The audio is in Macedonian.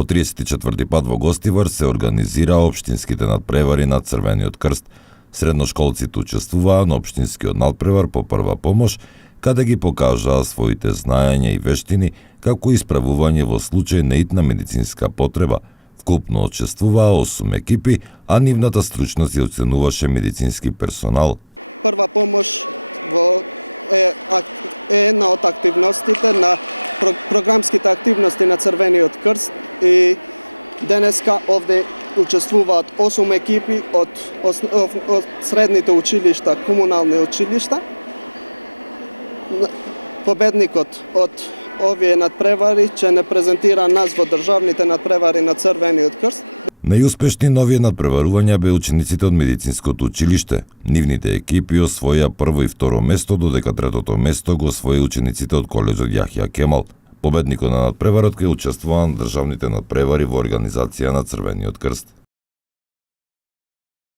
По 34 пат во Гостивар се организира општинските надпревари на Црвениот крст. Средношколците учествуваа на општинскиот надпревар по прва помош, каде ги покажаа своите знаења и вештини како исправување во случај на итна медицинска потреба. Вкупно учествуваа 8 екипи, а нивната стручност ја оценуваше медицински персонал. Најуспешни нови надпреварувања беа учениците од медицинското училиште. Нивните екипи освоја прво и второ место, додека третото место го освои учениците од коледжот Јахја Кемал. Победникот на надпреварот ќе учествува на државните надпревари во организација на Црвениот крст.